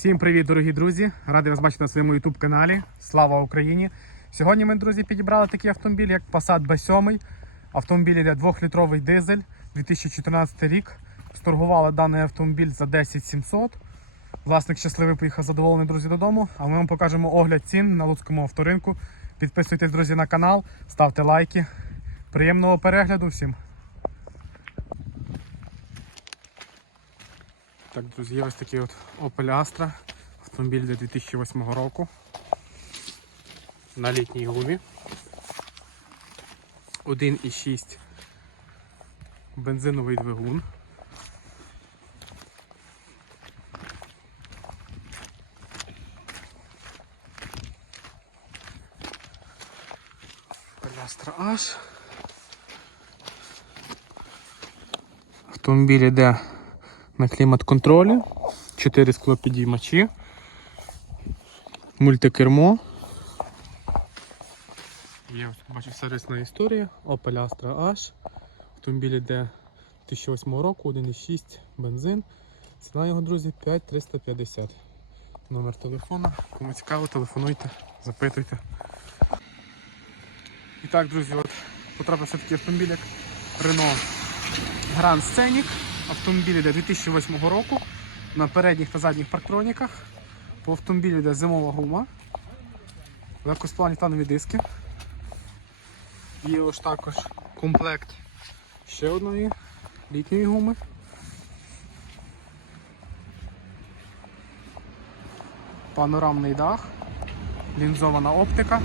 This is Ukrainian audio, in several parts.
Всім привіт, дорогі друзі! Радий вас бачити на своєму YouTube каналі. Слава Україні! Сьогодні ми, друзі, підібрали такий автомобіль, як Passat B7. Автомобіль йде 2-літровий дизель, 2014 рік. Сторгували даний автомобіль за 10 700. Власник щасливий поїхав задоволений, друзі, додому. А ми вам покажемо огляд цін на Луцькому авторинку. Підписуйтесь, друзі, на канал, ставте лайки. Приємного перегляду всім! Так, друзі, ось такий от Opel Astra. Автомобіль для 2008 року. На літній гумі. 1,6 бензиновий двигун. Astra H. Автомобіль йде на клімат-контролі, 4 склопідіймачі, мультикермо. Є ось бачу сервісна історія, Opel Astra H. Автомобіль йде 2008 року, 1,6 бензин. Ціна його, друзі, 5350. Номер телефона. Кому цікаво, телефонуйте, запитуйте. І так, друзі, от потрапився такий автомобіль, як Renault Grand Scenic. Автомобіль йде 2008 року на передніх та задніх парктроніках. По автомобілю йде зимова гума, легкосплавні танові диски. І ось також комплект ще одної літньої гуми. Панорамний дах, лінзована оптика.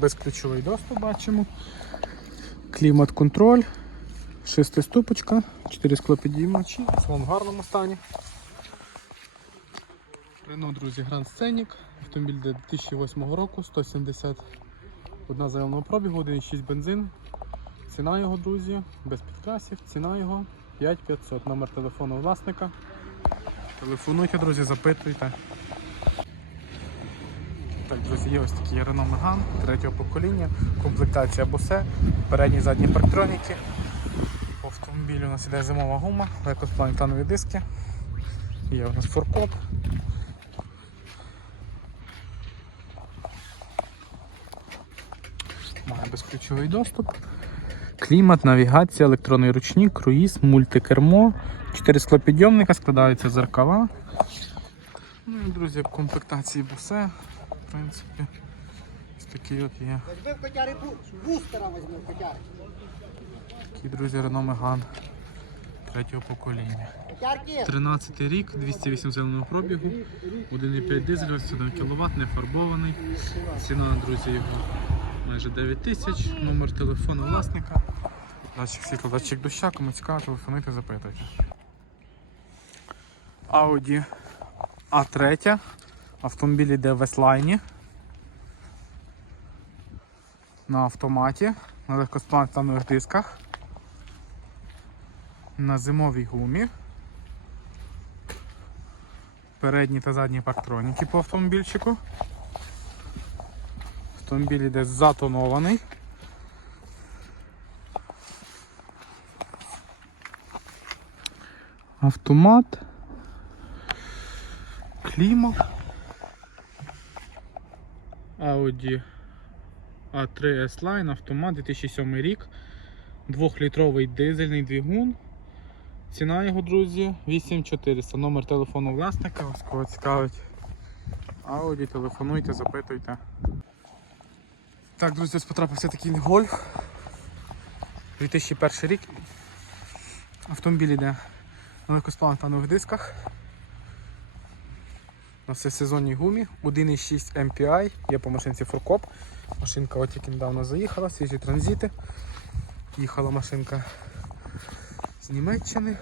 Безключовий доступ бачимо. Клімат-контроль, шестиступочка, 4 склопідіймачі, салон в гарному стані. Рено, друзі, Grand Scenic, автомобіль 2008 року, 171 заявного пробігу, 1,6 бензин. Ціна його, друзі, без підкрасів, ціна його 5500. Номер телефону власника. Телефонуйте, друзі, запитуйте. Так, друзі, є ось такий Renault Megane третього покоління, комплектація Bose, передні і задні парктроніки. По автомобілю у нас іде зимова гума, легкосплавні диски. Є у нас форкоп. Має безключовий доступ. Клімат, навігація, електронний ручник, круїз, мультикермо, 4 склопідйомника, складаються зеркала. Ну і, друзі, в комплектації в принципі, ось такий от є. Возьми в котярі бустера возьми в котярі. Такий, друзі, Renault Megane третього покоління. Котярки. 13 рік, 208 зеленого пробігу, 1,5 дизель, 21 кВт, не фарбований. Ціна, друзі, його майже 9 тисяч, номер телефону власника. Датчик світла, датчик доща, кому цікаво, телефонуйте, запитуйте. Audi A3. Автомобіль йде в S-Line. На автоматі, на легкосплавних дисках. На зимовій гумі. Передні та задні парктроніки по автомобільчику. Автомобіль йде затонований. Автомат. Клімат. Audi A3 S-Line, автомат 2007 рік. Двохлітровий дизельний двигун. Ціна його, друзі, 8400. Номер телефону власника, вас кого цікавить. Audi, телефонуйте, запитуйте. Так, друзі, ось потрапився такий гольф. 2001 рік. Автомобіль йде на легкосплавних та нових дисках. На всесезонній гумі. 1,6 MPI, є по машинці фуркоп. Машинка от тільки недавно заїхала, свіжі транзити. Їхала машинка з Німеччини.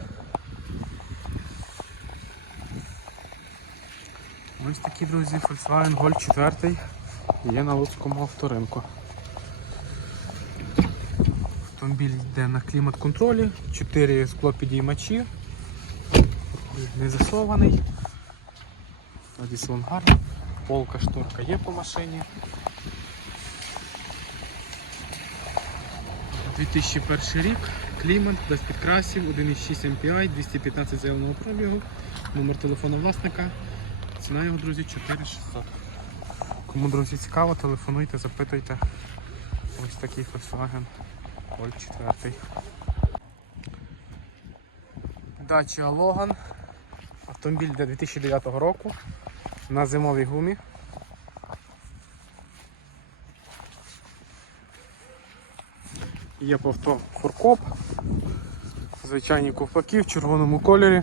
Ось такі, друзі, Volkswagen Golf 4 є на Луцькому авторинку. Автомобіль йде на клімат-контролі, 4 склопідіймачі, не засований. Тоді салон гарний, полка шторка є по машині. 2001 рік, клімат, без підкрасів, 1,6 MPI, 215 заявленого пробігу, номер телефону власника. Ціна його, друзі, 4600. Кому, друзі, цікаво, телефонуйте, запитуйте. Ось такий Volkswagen Volt 4. Dacia Logan. Автомобіль для 2009 року на зимовій гумі. Є по авто фуркоп, звичайні ковпаки в червоному кольорі.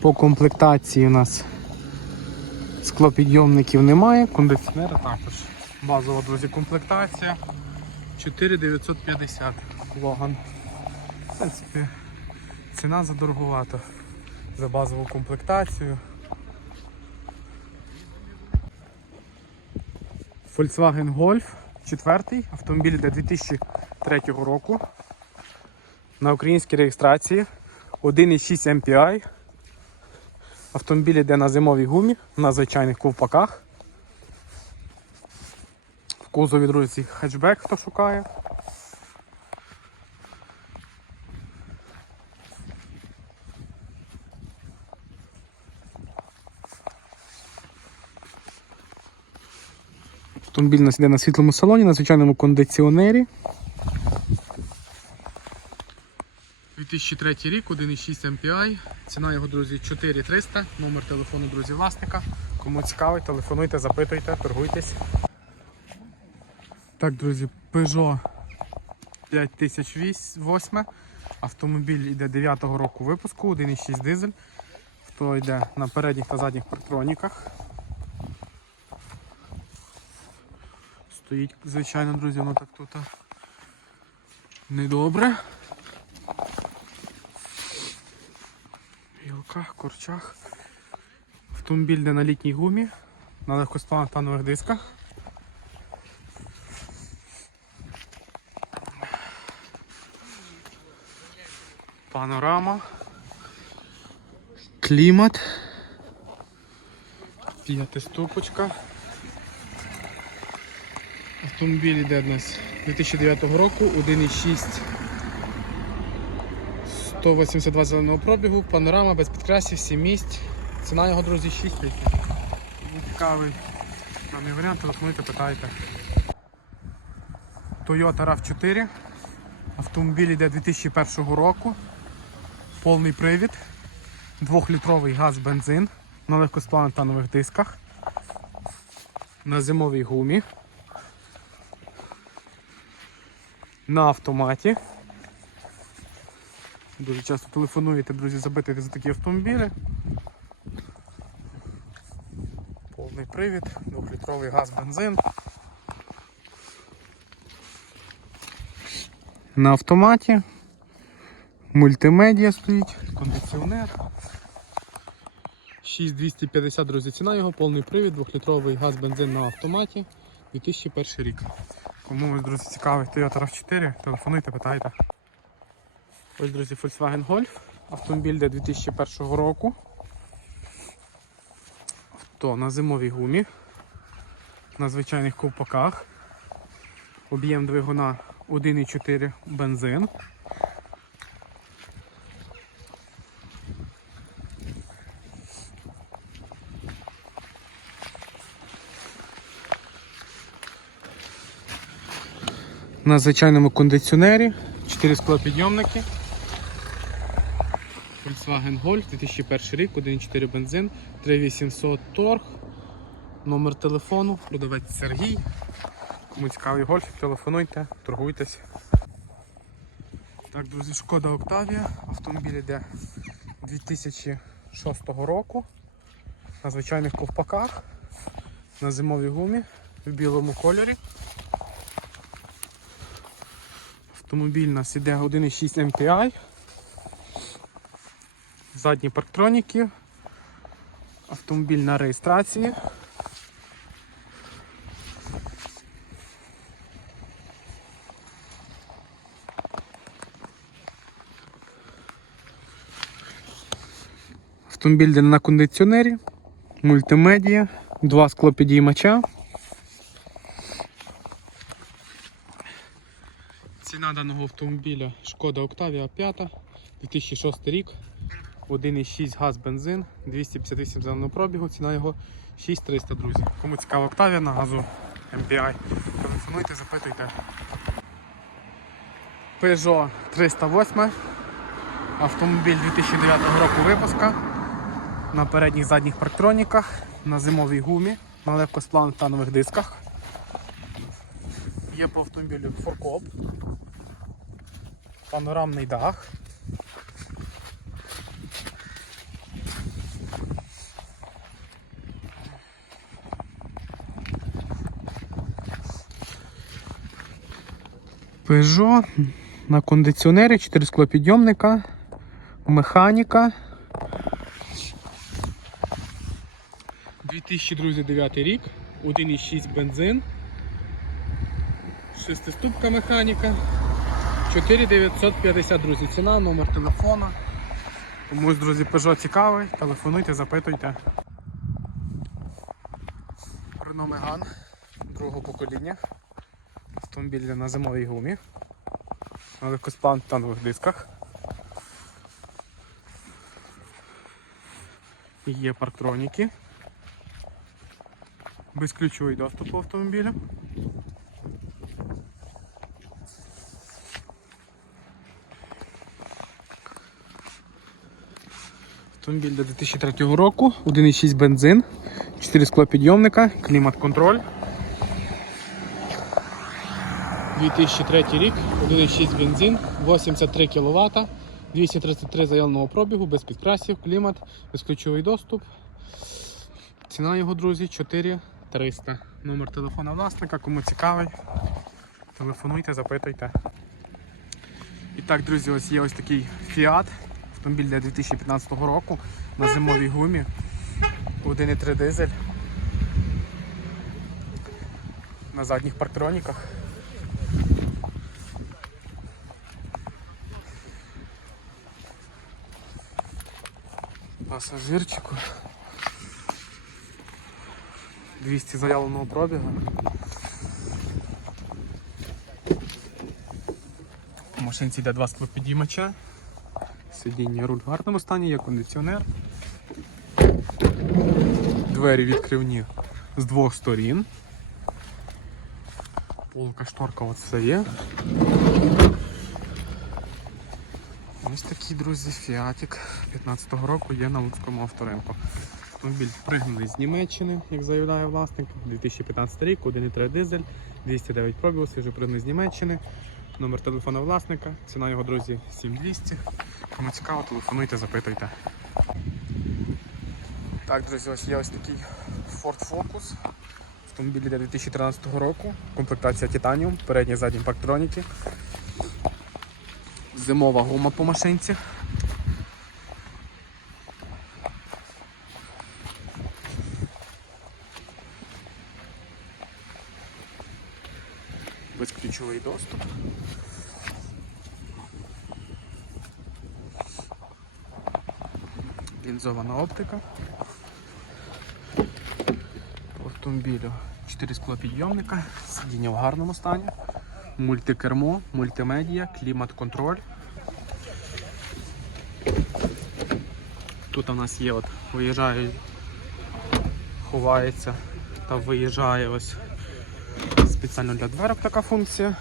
По комплектації у нас склопідйомників немає, кондиціонера також. Базова, друзі, комплектація 4950 Логан. В принципі, ціна задорогувата за базову комплектацію. Volkswagen Golf 4 автомобіль для 2003 року. На українській реєстрації 1,6 MPI. Автомобіль йде на зимовій гумі, на звичайних ковпаках. В кузові, друзі, хетчбек, хто шукає. Автомобіль нас йде на світлому салоні, на звичайному кондиціонері. 2003 рік, 1,6 MPI. Ціна його, друзі, 4300. Номер телефону, друзі, власника. Кому цікавий, телефонуйте, запитуйте, торгуйтесь. Так, друзі, Peugeot 5008. Автомобіль йде 9-го року випуску, 1,6 дизель. Хто йде на передніх та задніх парктроніках. Стоїть, звичайно, друзі, воно так тут недобре. Гілках, корчах. Автомобіль йде на літній гумі, на легкосплавних дисках. Панорама. Клімат. П'ятиступочка. Автомобіль йде в нас 2009 року, 1,6 182 зеленого пробігу, панорама без підкрасів, 7 місць. Ціна його, друзі, 6 тисяч. Цікавий даний варіант, телефонуйте, питайте. Toyota RAV4. Автомобіль йде 2001 року. Повний привід. 2-літровий газ бензин на легкосплавно-танових дисках. На зимовій гумі. На автоматі. Дуже часто телефонуєте, друзі, запитуєте за такі автомобілі. Повний привід, 2-літровий газ бензин. На автоматі. Мультимедіа стоїть, кондиціонер. 6250, друзі, ціна його, повний привід, 2-літровий газ бензин на автоматі. 2001 рік. Кому друзі, цікавий Toyota RAV4, телефонуйте, питайте. Ось, друзі, Volkswagen Golf. Автомобіль для 2001 року. Авто на зимовій гумі. На звичайних ковпаках. Об'єм двигуна 1,4 бензин. На звичайному кондиціонері, 4 склопідйомники. Volkswagen Golf 2001 рік, 1.4 бензин, 3800 торг. Номер телефону, продавець Сергій. Кому цікавий гольф, телефонуйте, торгуйтесь. Так, друзі, шкода Октавія. Автомобіль йде 2006 року. На звичайних ковпаках, на зимовій гумі, в білому кольорі. Автомобіль у нас іде 1,6 MPI. Задні парктроніки. Автомобіль на реєстрації. Автомобіль на кондиціонері, мультимедія, два склопідіймача. Ціна даного автомобіля Шкода Octavia 5, 2006 рік, 1,6 газ бензин, 258 зеленого пробігу, ціна його 6300, друзі. Кому цікаво Octavia на газу MPI, телефонуйте, запитуйте. Peugeot 308, автомобіль 2009 року випуска, на передніх задніх парктроніках, на зимовій гумі, на легкосплантанових дисках. Є по автомобілю форкоп, панорамний дах. Peugeot на кондиціонері, 4 склопідйомника, механіка. 2009 рік, 1,6 бензин, шестиступка механіка, 4950, друзі, ціна, номер телефона. Комусь, друзі, Peugeot цікавий, телефонуйте, запитуйте. Renault Megane другого покоління. Автомобіль на зимовій гумі. На легкосплантанових дисках. Є парктроніки. Безключовий доступ по автомобілю. Автомобіль до 2003 року, 1,6 бензин, 4 склопідйомника, клімат-контроль. 2003 рік, 1,6 бензин, 83 кВт, 233 заявленого пробігу, без підкрасів, клімат, безключовий доступ. Ціна його, друзі, 4300. Номер телефона власника, кому цікавий, телефонуйте, запитуйте. І так, друзі, ось є ось такий Fiat, автомобіль для 2015 року на зимовій гумі. 1,3 дизель. На задніх парктроніках. Пасажирчику. 200 заявленого пробігу. В машинці йде два склопідіймача. Сидіння руль в гарному стані, є кондиціонер. Двері відкривні з двох сторін. Полка шторка все є. Ось такий, друзі, фіатік 15-го року є на Луцькому авторинку. Автомобіль пригнаний з Німеччини, як заявляє власник. 2015 рік, 1,3 дизель, 209 пробігу, свіжо пригнаний з Німеччини. Номер телефона власника, ціна його, друзі, 7200. Кому цікаво, телефонуйте, запитуйте. Так, друзі, ось є ось такий Ford Focus. Автомобіль для 2013 року. Комплектація Titanium, передні і задні парктроніки. Зимова гума по машинці. Безключовий доступ. Лінзована оптика. По автомобілю 4 склопідйомника, сидіння в гарному стані, мультикермо, мультимедія, клімат-контроль. Тут у нас є от виїжджає, ховається та виїжджає ось спеціально для дверок така функція.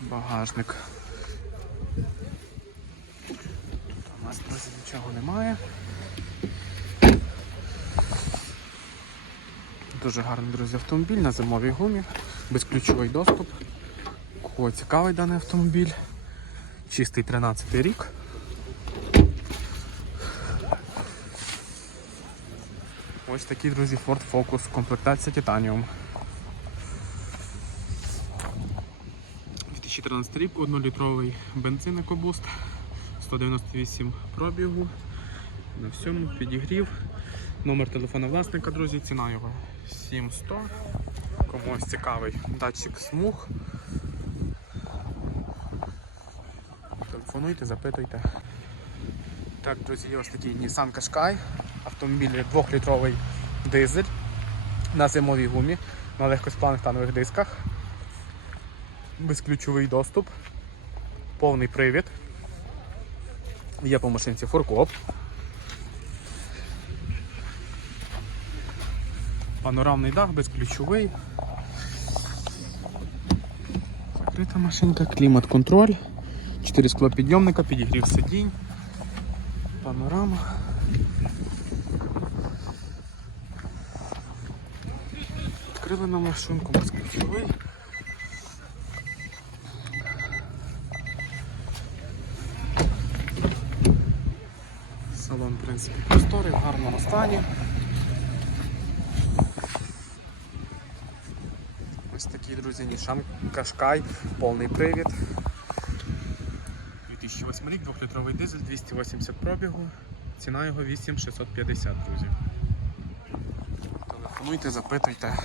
Багажник. Тут у нас друзі нічого немає. Дуже гарний, друзі, автомобіль на зимовій гумі, безключовий доступ. Кого цікавий даний автомобіль. Чистий 13 рік. Ось такий, друзі, Ford Focus, комплектація Titanium. 2014 рік, 1-літровий бензин EcoBoost, 198 пробігу. На всьому підігрів. Номер телефона власника, друзі, ціна його 7100. Комусь цікавий датчик смуг. Телефонуйте, запитуйте. Так, друзі, є ось такий Nissan Qashqai. Автомобіль 2-літровий дизель на зимовій гумі, на легкосплавних танових дисках. Безключовий доступ, повний привід. Є по машинці фуркоп. Панорамний дах, безключовий. Закрита машинка, клімат-контроль, 4 склопідйомника, підігрів сидінь, панорама. Відкрили на машинку, безключовий. Салон, в принципі, просторий, в гарному стані. Ось такий, друзі, Nissan Qashqai, повний привід. 2008 рік, 2-літровий дизель, 280 пробігу. Ціна його 8650, друзі. Телефонуйте, запитуйте.